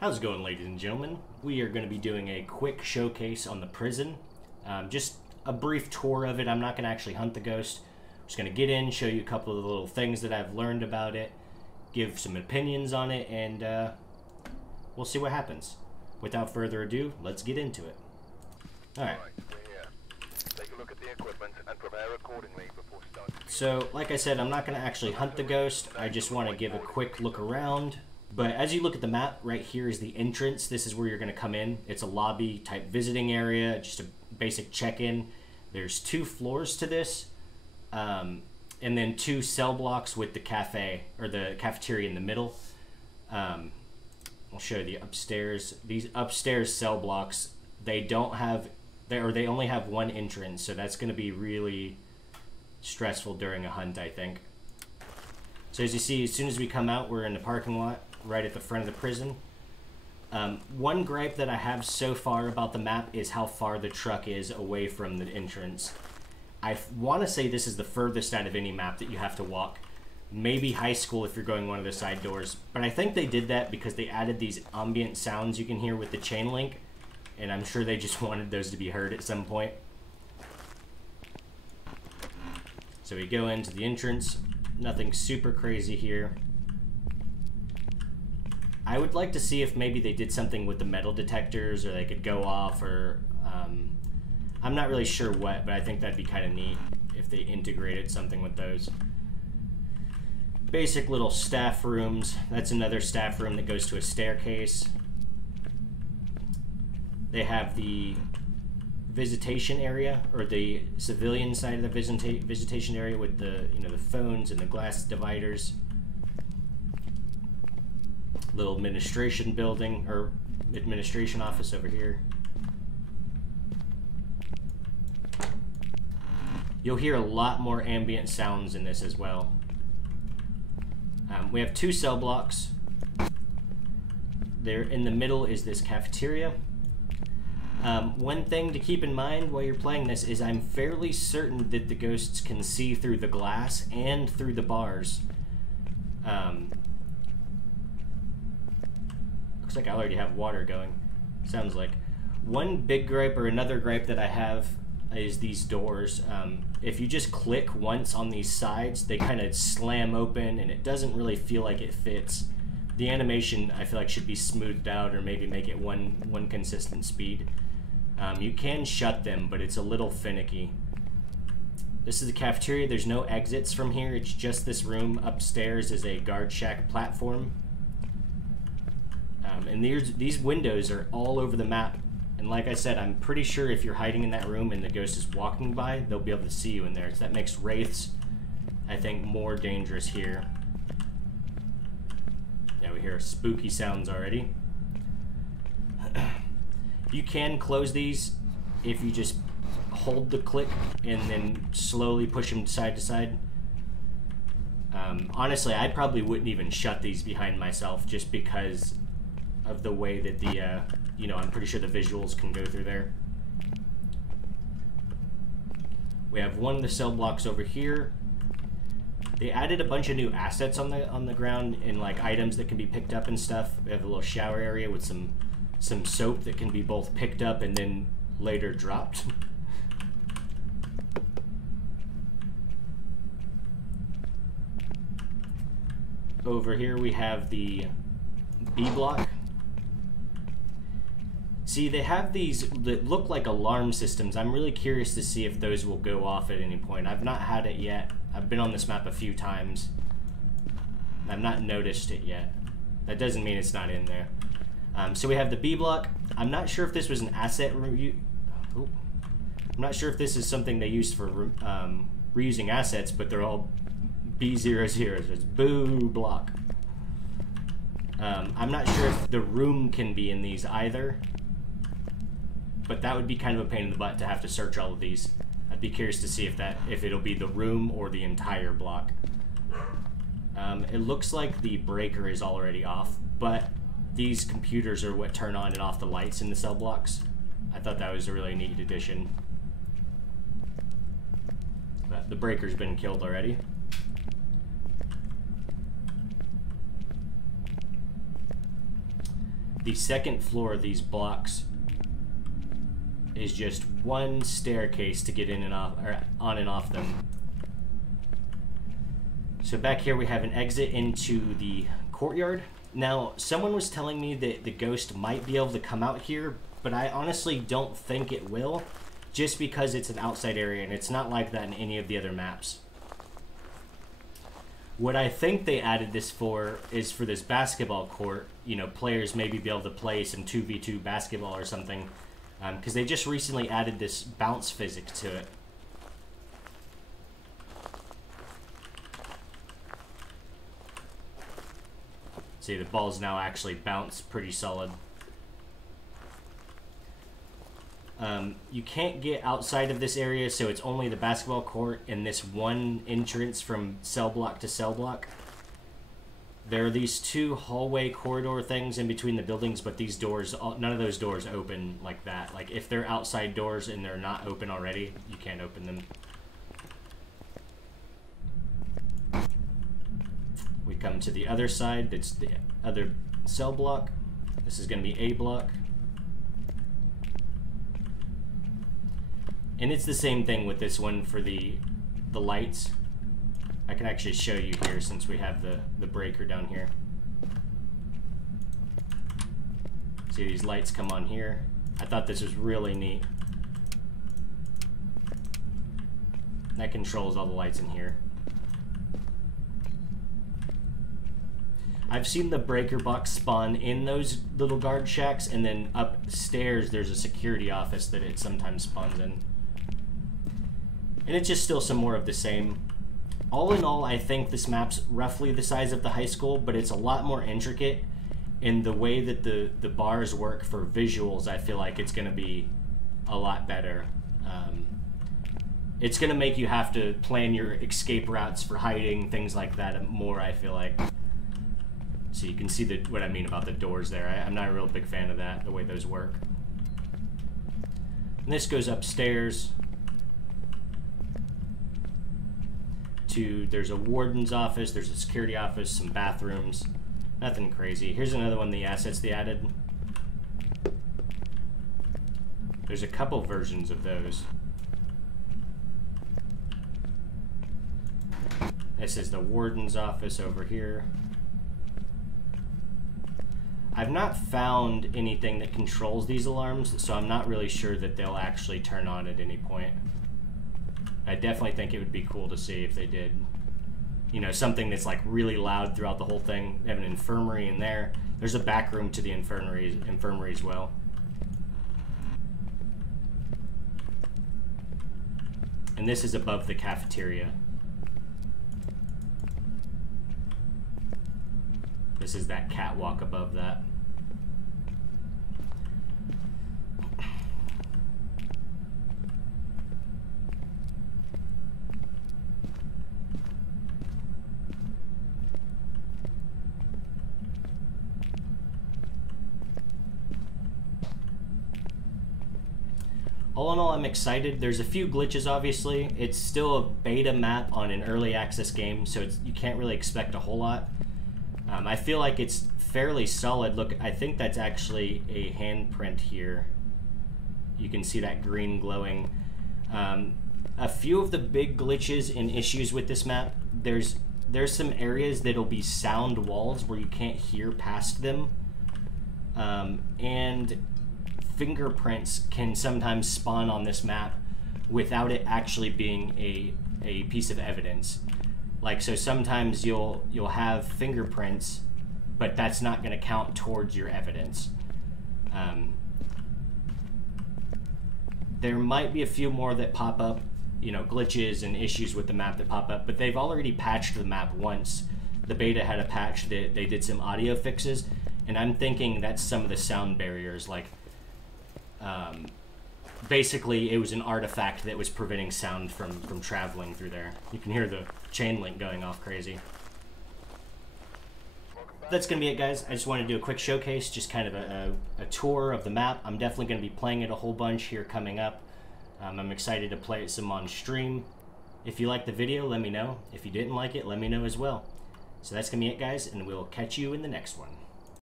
How's it going, ladies and gentlemen? We are going to be doing a quick showcase on the prison. Just a brief tour of it. I'm not going to actually hunt the ghost. I'm just going to get in, show you a couple of the little things that I've learned about it, give some opinions on it, and we'll see what happens. Without further ado, let's get into it. Alright. Take a look at the equipment and prepare accordingly before starting. So, like I said, I'm not going to actually hunt the ghost. I just want to give a quick look around. But as you look at the map, right here is the entrance. This is where you're going to come in. It's a lobby type visiting area, just a basic check-in. There's 2 floors to this, and then 2 cell blocks with the cafe, or the cafeteria in the middle. I'll show you the upstairs. These upstairs cell blocks, they only have 1 entrance, so that's going to be really stressful during a hunt, I think. So as you see, as soon as we come out, we're in the parking lot right at the front of the prison. One gripe that I have so far about the map is how far the truck is away from the entrance. I want to say this is the furthest out of any map that you have to walk. Maybe high school if you're going one of the side doors. But I think they did that because they added these ambient sounds you can hear with the chain link. And I'm sure they just wanted those to be heard at some point. So we go into the entrance. Nothing super crazy here. I would like to see if maybe they did something with the metal detectors, or they could go off, or I'm not really sure what, but I think that'd be kind of neat if they integrated something with those. Basic little staff rooms. That's another staff room that goes to a staircase. They have the visitation area, or the civilian side of the visitation area with the the phones and the glass dividers. Little administration building, or administration office over here. You'll hear a lot more ambient sounds in this as well. We have 2 cell blocks. There in the middle is this cafeteria. One thing to keep in mind while you're playing this is I'm fairly certain that the ghosts can see through the glass and through the bars. Looks like I already have water going. Sounds like. One big gripe, or another gripe that I have, is these doors. If you just click once on these sides, they kind of slam open and it doesn't really feel like it fits. The animation, I feel like, should be smoothed out, or maybe make it one consistent speed. You can shut them, but it's a little finicky. This is the cafeteria. There's no exits from here. It's just this room. Upstairs is a guard shack platform. And these windows are all over the map. And like I said, I'm pretty sure if you're hiding in that room and the ghost is walking by, they'll be able to see you in there. So that makes wraiths, I think, more dangerous here. Yeah, we hear spooky sounds already. You can close these if you just hold the click and then slowly push them side to side. Honestly, I probably wouldn't even shut these behind myself, just because of the way that the, I'm pretty sure the visuals can go through there. We have one of the cell blocks over here. They added a bunch of new assets on the ground, and like items that can be picked up and stuff. We have a little shower area with some soap that can be both picked up and then later dropped. Over here we have the B block. See, they have these that look like alarm systems. I'm really curious to see if those will go off at any point. I've not had it yet. I've been on this map a few times. I've not noticed it yet. That doesn't mean it's not in there. So we have the B block. I'm not sure if this was an asset I'm not sure if this is something they used for reusing assets, but they're all B00. It's boo block. I'm not sure if the room can be in these either, but that would be kind of a pain in the butt to have to search all of these. I'd be curious to see if it'll be the room or the entire block. It looks like the breaker is already off, but these computers are what turn on and off the lights in the cell blocks. I thought that was a really neat addition. But the breaker's been killed already. The second floor of these blocks is just one staircase to get in and off, or on and off them. So back here we have an exit into the courtyard. Now, someone was telling me that the ghost might be able to come out here, but I honestly don't think it will, just because it's an outside area and it's not like that in any of the other maps. What I think they added this for is for this basketball court, you know, players maybe be able to play some 2v2 basketball or something, because they just recently added this bounce physics to it. See, the balls now actually bounce pretty solid. You can't get outside of this area, so it's only the basketball court and this one entrance from cell block to cell block. There are these two hallway corridor things in between the buildings, but these doors, none of those doors open like that. Like, if they're outside doors and they're not open already, you can't open them. We come to the other side, that's the other cell block. This is going to be A block. And it's the same thing with this one for the lights. I can actually show you here since we have the breaker down here. See, these lights come on here. I thought this was really neat. That controls all the lights in here. I've seen the breaker box spawn in those little guard shacks, and then upstairs there's a security office that it sometimes spawns in. And it's just still some more of the same. All in all, I think this map's roughly the size of the high school, but it's a lot more intricate in the way that the bars work for visuals. I feel like it's going to be a lot better. It's going to make you have to plan your escape routes for hiding, things like that more, I feel like. So you can see what I mean about the doors there. I'm not a real big fan of that, the way those work. And this goes upstairs to, there's a warden's office, there's a security office, some bathrooms. Nothing crazy. Here's another one of the assets they added. There's a couple versions of those. This is the warden's office over here. I've not found anything that controls these alarms, so I'm not really sure that they'll actually turn on at any point. I definitely think it would be cool to see if they did. You know, something that's like really loud throughout the whole thing. They have an infirmary in there. There's a back room to the infirmary as well. And this is above the cafeteria. This is that catwalk above that. All in all, I'm excited. There's a few glitches, obviously. It's still a beta map on an early access game, so you can't really expect a whole lot. I feel like it's fairly solid. Look, I think that's actually a handprint here. You can see that green glowing. A few of the big glitches and issues with this map, there's some areas that'll be sound walls where you can't hear past them. And fingerprints can sometimes spawn on this map without it actually being a piece of evidence. Like, so sometimes you'll have fingerprints, but that's not going to count towards your evidence. There might be a few more that pop up, you know, glitches and issues with the map that pop up, but they've already patched the map once. The beta had a patch that they did some audio fixes, and I'm thinking that's some of the sound barriers. Like, basically it was an artifact that was preventing sound from traveling through there. You can hear the chain link going off crazy. That's gonna be it, guys. I just wanted to do a quick showcase, just kind of a tour of the map. I'm definitely gonna be playing it a whole bunch here coming up. I'm excited to play it some on stream. If you liked the video, let me know. If you didn't like it, let me know as well. So that's gonna be it, guys, and we'll catch you in the next one.